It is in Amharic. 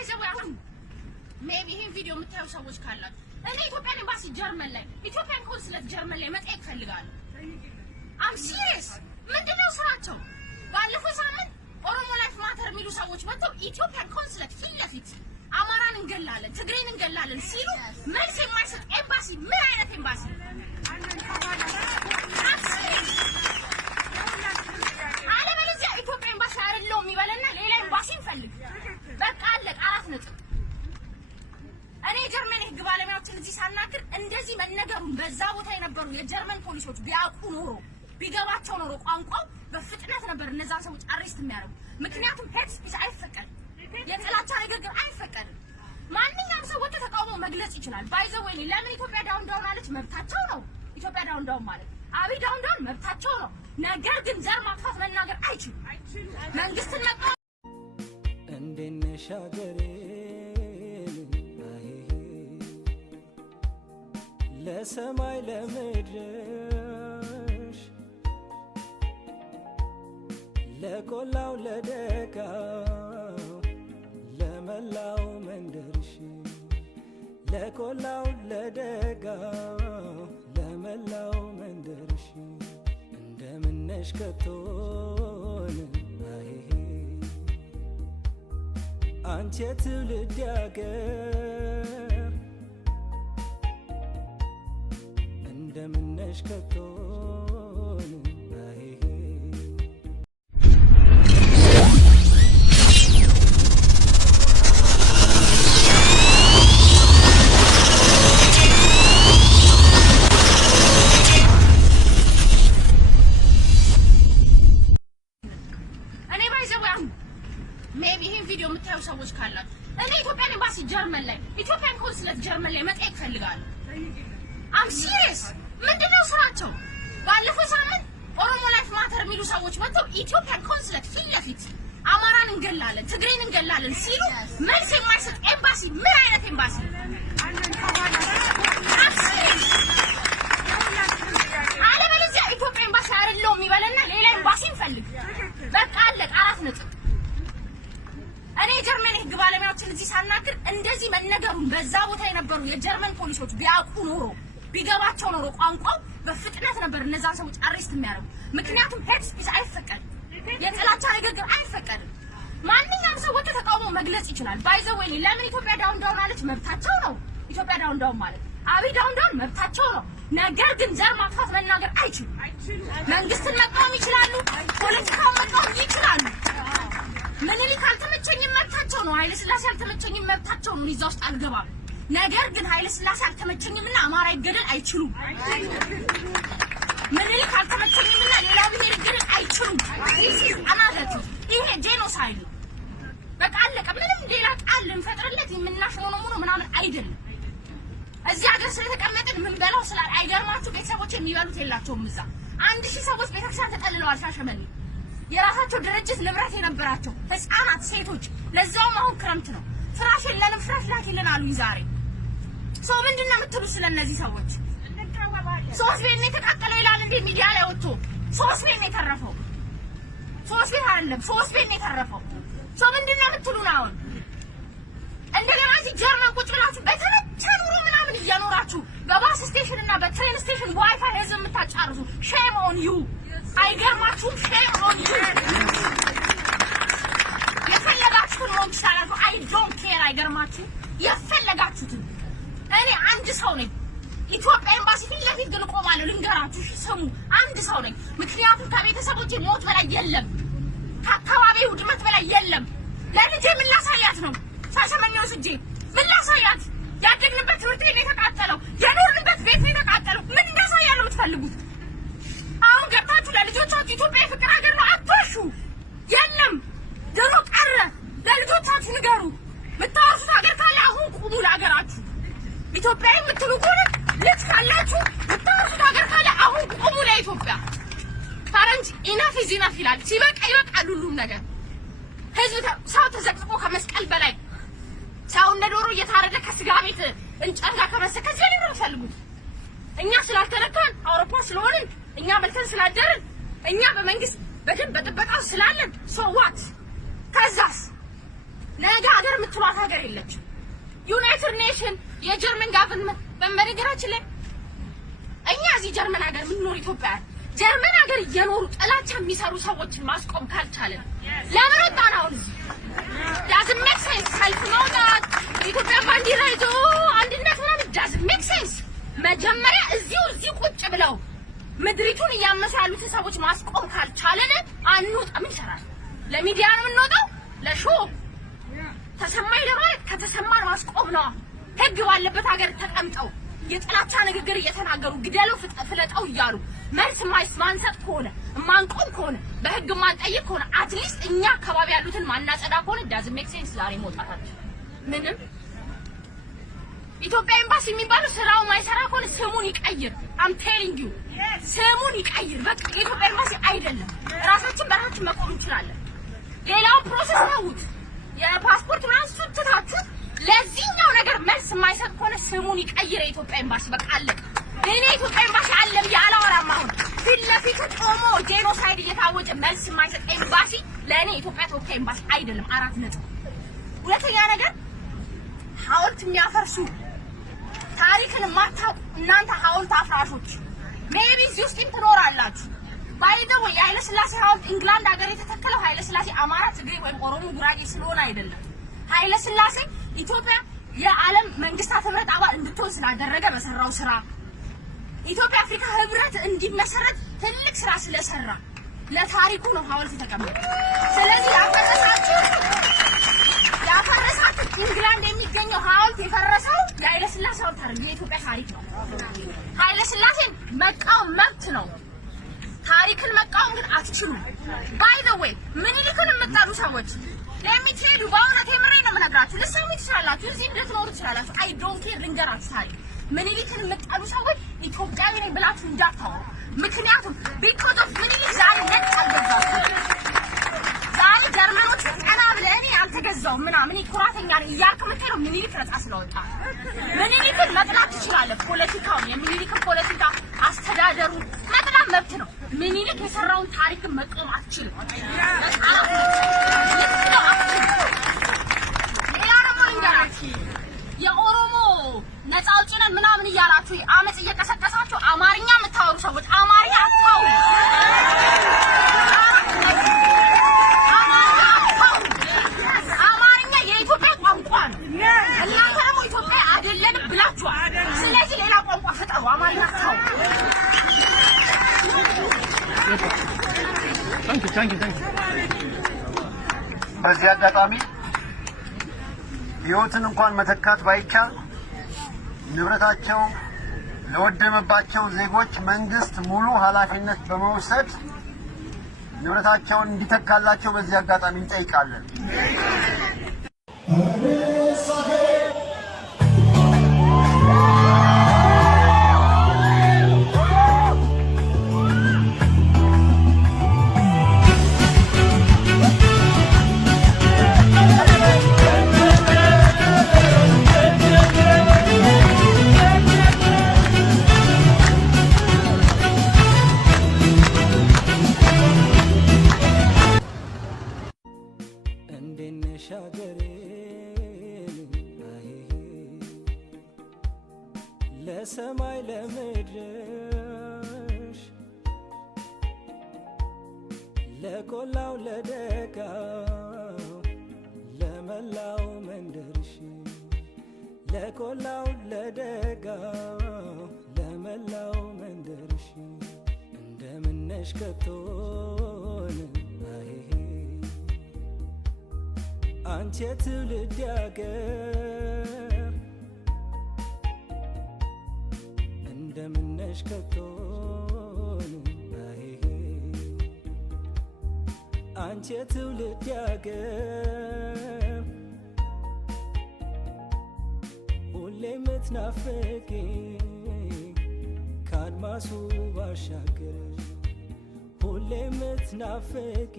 ባይዘው አሁን ሜቢ ይሄን ቪዲዮ የምታዩ ሰዎች ካላችሁ እኔ ኢትዮጵያን ኤምባሲ ጀርመን ላይ ኢትዮጵያን ኮንስለት ጀርመን ላይ መጠየቅ ፈልጋለሁ። አም ሲሪየስ ምንድነው ስራቸው? ባለፈው ሳምንት ኦሮሞ ላይፍ ማተር የሚሉ ሰዎች መጥተው ኢትዮጵያን ኮንስለት ፊት ለፊት አማራን እንገላለን ትግሬን እንገላለን ሲሉ መልስ የማይሰጥ ኤምባሲ ምን አይነት ኤምባሲ? አለበለዚያ ኢትዮጵያ ኤምባሲ አይደለም የሚበለና ሌላ ኤምባሲ እንፈልግ። በቃ አለቀ። አራት ነጥብ። እኔ ጀርመን ህግ ባለሙያዎችን እዚህ ሳናግር እንደዚህ መነገሩን በዛ ቦታ የነበሩ የጀርመን ፖሊሶች ቢያውቁ ኖሮ ቢገባቸው ኖሮ ቋንቋው በፍጥነት ነበር እነዛን ሰዎች አሬስት የሚያደርጉ። ምክንያቱም ሄድ ስፒች አይፈቀድም፣ የጥላቻ ንግግር አይፈቀድም። ማንኛውም ሰው ወጥቶ ተቃውሞ መግለጽ ይችላል። ባይዘው ወይ ለምን ኢትዮጵያ ዳውን ዳውን አለች? መብታቸው ነው። ኢትዮጵያ ዳውን ዳውን ማለት አብይ ዳውን ዳውን መብታቸው ነው። ነገር ግን ዘር ማጥፋት መናገር አይችሉም። መንግስትን መቃወም እንደነሽ ሀገሬ ለሰማይ ለምድርሽ ለቆላው ለደጋው ለመላው መንደርሽ ለቆላው ለደጋው ለመላው መንደርሽ እንደምነሽ ከቶን አንቺ የትውልድ አገር እንደምነሽ ከቶን ሜቢ ይሄን ቪዲዮ የምታዩ ሰዎች ካላችሁ እኔ ኢትዮጵያን ኤምባሲ ጀርመን ላይ ኢትዮጵያን ኮንስለት ጀርመን ላይ መጠየቅ ፈልጋለሁ። አም ሲሪየስ ምንድነው ስራቸው? ባለፈው ሳምንት ኦሮሞ ላይፍ ማተር የሚሉ ሰዎች መጥተው ኢትዮጵያን ኮንስለት ፊት ለፊት አማራን እንገላለን ትግሬን እንገላለን ሲሉ መልስ የማይሰጥ ኤምባሲ ምን አይነት ኤምባሲ? አለበለዚያ ኢትዮጵያ ኤምባሲ አይደለም የሚበለና ሌላ ኤምባሲ እንፈልግ። በቃ አለቀ። አራት ነጥብ። እኔ ጀርመን ህግ ባለሙያዎችን እዚህ ሳናግር እንደዚህ መነገሩን በዛ ቦታ የነበሩ የጀርመን ፖሊሶች ቢያውቁ ኖሮ ቢገባቸው ኖሮ ቋንቋው በፍጥነት ነበር እነዛን ሰዎች አሬስት የሚያደርጉ። ምክንያቱም ሄድ ስፒች አይፈቀድም፣ የጥላቻ ንግግር አይፈቀድም። ማንኛውም ሰው ወጥቶ ተቃውሞ መግለጽ ይችላል። ባይዘው ወይ ለምን ኢትዮጵያ ዳውን ዳውን አለች? መብታቸው ነው። ኢትዮጵያ ዳውን ዳውን ማለት አብይ ዳውን ዳውን መብታቸው ነው። ነገር ግን ዘር ማጥፋት መናገር አይችሉም። መንግስትን መቃወም ይችላሉ፣ ፖለቲካውን መቃወም ይችላሉ። ምኒልክ አልተመቸኝም መብታቸው ነው። ኃይለ ሥላሴ አልተመቸኝም መብታቸው ነው። እዛ ውስጥ አልገባም። ነገር ግን ኃይለ ሥላሴ አልተመቸኝምና አማራ ይገደል አይችሉም። ምኒልክ አልተመቸኝምና ሌላው ብሄር ይገደል አይችሉም። አናገቱ ይሄ ጄኖሳይድ በቃ አለቀ። ምንም ሌላ ቃል ልንፈጥርለት የምናሽነው ነው ምናምን አይደለም። እዚህ ሀገር ስለተቀመጥን ምን በላው ስላል አይገርማችሁ? ቤተሰቦች የሚበሉት የላቸውም። እዛ 1000 ሰዎች ቤተክርስቲያን ተጠልለዋል። ሻሸመኔ የራሳቸው ድርጅት ንብረት የነበራቸው ህፃናት፣ ሴቶች ለዛውም አሁን ክረምት ነው። ፍራሽ የለንም ፍራሽ ላኪልን አሉኝ ዛሬ። ሰው ምንድነው የምትሉ ስለነዚህ ሰዎች? 3 ቤት ነው የተቃጠለው ይላል እንዴ ሚዲያ ላይ ወጥቶ? 3 ቤት ነው የተረፈው። 3 ቤት አይደለም 3 ቤት ነው የተረፈው። ሰው ምንድነው የምትሉ ነው አሁን? እንደገና እዚህ ጀርመን ቁጭ ብላችሁ በተመቸ ኑሮ ምናምን እየኖራችሁ በባስ ስቴሽን እና በትሬን ስቴሽን ዋይፋይ ህዝብ የምታጫርሱ ሼም ኦን ዩ። አይገርማችሁም? ሼም ኦን ዩ። የፈለጋችሁትን ሞት ይችላል። አይ ዶንት ኬር። አይገርማችሁም? የፈለጋችሁትን። እኔ አንድ ሰው ነኝ። ኢትዮጵያ ኤምባሲ ፊት ለፊት ግን እቆማለሁ። ልንገራችሁ፣ ስሙ፣ አንድ ሰው ነኝ። ምክንያቱም ከቤተሰቦቼ ሞት በላይ የለም፣ ከአካባቢው ውድመት በላይ የለም። ለልጄ ምን ላሳያት ነው? ሻሸመኔ ወስጄ ምን ላሳያት? ያደግንበት ትምህርት ቤት ነው የተቃጠለው፣ የኖርንበት ቤት ነው የተቃጠለው። ምን እንዳሳያለሁ የምትፈልጉት? አሁን ገብታችሁ ለልጆቻችሁ ኢትዮጵያ የፍቅር ሀገር ነው አትዋሹ። የለም ድሮ ቀረ። ለልጆቻችሁ ንገሩ። የምታወርሱት ሀገር ካለ አሁን ቁሙ ለሀገራችሁ። ኢትዮጵያ የምትሉ ከሆነ ልጅ ካላችሁ የምታወርሱት ሀገር ካለ አሁን ቁሙ ለኢትዮጵያ። ፈረንጅ ኢናፍ ኢዝ ኢናፍ ይላል። ሲበቃ ይበቃል ሁሉም ነገር። ህዝብ ሰው ተዘቅዝቆ ከመስቀል በላይ ሰው እንደ ዶሮ እየታረደ ከስጋ ቤት እንጨት ጋር ከመሰከ ከዚህ ላይ ነው የምትፈልጉት። እኛ ስላልተነካን አውሮፓ ስለሆንን እኛ በልተን ስላደርን እኛ በመንግስት በደንብ በጥበቃ ስላለን ሶዋት ከዛስ ነገ ሀገር የምትሏት ሀገር የለችም። ዩናይትድ ኔሽን የጀርመን ጋቨርንመንት በመነገራችን ላይ እኛ እዚህ ጀርመን ሀገር የምንኖር ኢትዮጵያውያን ጀርመን ሀገር እየኖሩ ጥላቻ የሚሰሩ ሰዎችን ማስቆም ካልቻለን ለምን ወጣን? አሁን ዳዝንት ሜክ ሴንስ። ሰልፍ መውጣት የኢትዮጵያ ባንዲራ ይዞ አንድነት ምናምን ዳዝንት ሜክ ሴንስ። መጀመሪያ እዚሁ ቁጭ ብለው ምድሪቱን እያመሱ ያሉትን ሰዎች ማስቆም ካልቻለን አንወጣም። ይሰራል። ለሚዲያ ነው የምንወጣው፣ ለሾ ተሰማኝ ለማለት ከተሰማን ማስቆም ነው። ህግ ባለበት ሀገር ተቀምጠው የጥላቻ ንግግር እየተናገሩ ግደለው ፍለጠው እያሉ መልስ ማንሰጥ ከሆነ ማንቆም ከሆነ በህግ ማንጠይቅ ከሆነ አትሊስት እኛ አካባቢ ያሉትን ማናጸዳ ከሆነ ዳዝንት ሜክ ሴንስ ዛሬ መውጣታችን ምንም። ኢትዮጵያ ኤምባሲ የሚባለው ስራው ማይሰራ ከሆነ ስሙን ይቀይር። አም ቴሊንግ ዩ ስሙን ይቀይር። በቃ የኢትዮጵያ ኤምባሲ አይደለም። ራሳችን በራሳችን መቆም እንችላለን። ሌላው ፕሮሰስ ነውት የፓስፖርት ምናምን ስትታችሁ ለዚህኛው ነገር መልስ የማይሰጥ ከሆነ ስሙን ይቀይር የኢትዮጵያ ኤምባሲ። በቃ አለቀ። እኔ ኢትዮጵያ ኤምባሲ አለም ያላወራም። አሁን ፊት ለፊት ቆሞ ጄኖሳይድ እየታወጀ መልስ የማይሰጥ ኤምባሲ ለእኔ የኢትዮጵያ ተወካይ ኤምባሲ አይደለም። 4 ነጥብ። ሁለተኛ ነገር ሐውልት የሚያፈርሱ ታሪክን ማታውቁ እናንተ ሐውልት አፍራሾች ሜቢ እዚህ ውስጥ ትኖራላችሁ። ባይደው የኃይለ ሥላሴ ሐውልት ኢንግላንድ ሀገር የተተከለው ኃይለ ሥላሴ አማራ፣ ትግሬ ወይም ኦሮሞ፣ ጉራጌ ስለሆነ አይደለም። ኃይለ ሥላሴ ኢትዮጵያ የዓለም መንግስታት ህብረት አባል እንድትሆን ስላደረገ በሰራው ስራ ኢትዮጵያ አፍሪካ ህብረት እንዲመሰረት ትልቅ ስራ ስለሰራ ለታሪኩ ነው ሐውልት የተቀመጠ። ስለዚህ ያፈረሳችሁ ኢንግላንድ የሚገኘው ሐውልት የፈረሰው የኃይለ ሥላሴ ሐውልት አይደለም፣ የኢትዮጵያ ታሪክ ነው። ኃይለ ሥላሴን መቃወም መብት ነው። ታሪክን መቃወም ግን አትችሉም። ባይ ዘ ዌይ ምኒልክን የምትጠሉ ሰዎች ለሚትሄዱ በእውነት የምሬን ነው የምነግራችሁ። ልትሰሙ ትችላላችሁ፣ እዚህ ልትኖሩ ትችላላችሁ። አይ ዶንት ኬር። ልንገራችሁ ታሪክ ምኒልክን የምትጠሉ ሰዎች ኢትዮጵያዊ ነኝ ብላችሁ እንዳታወሩ። ምክንያቱም ቢኮዝ ኦፍ ምኒልክ ዛሬ ነጭ አልገዛችሁም። ዛሬ ጀርመኖች ቀና ብለህ እኔ አልተገዛውም ምናምን ኩራተኛ ነኝ እያልክ የምትሄደው ምኒልክ ነፃ ስለወጣ። ምኒልክን መጥላት ትችላለህ። ፖለቲካውን የምኒልክን ፖለቲካ አስተዳደሩን መጥላት መብት ነው። ምኒልክ የሰራውን ታሪክን መቆም አትችልም። ሌላ ደግሞ ልንገራችሁ፣ የኦሮሞ ነፃ አውጪ ነን ምናምን እያላችሁ አመፅ እየቀሰቀሳችሁ አማርኛ የምታወሩ ሰዎች አማርኛ አታውሩ። አማርኛ የኢትዮጵያ ቋንቋ ነው። እናንተ ደግሞ ኢትዮጵያ አይደለንም ብላችኋል። ስለዚህ ሌላ ቋንቋ ፍጠሩ። አማርኛ አታውሩ። በዚህ አጋጣሚ ህይወትን እንኳን መተካት ባይቻል ንብረታቸው ለወደመባቸው ዜጎች መንግስት ሙሉ ኃላፊነት በመውሰድ ንብረታቸውን እንዲተካላቸው በዚህ አጋጣሚ እንጠይቃለን። ለሰማይ ለምድርሽ ለቆላው ለደጋው ለመላው መንደርሽ ለቆላው ለደጋው ለመላው መንደርሽ እንደምነሽ ከቶን አንቺ የትውልድ አገር እንደምነሽ ከቶን አንቺ የትውልድ አገር ሁሌ የምትናፍቂ ከአድማሱ ባሻገር ሁሌ የምትናፍቂ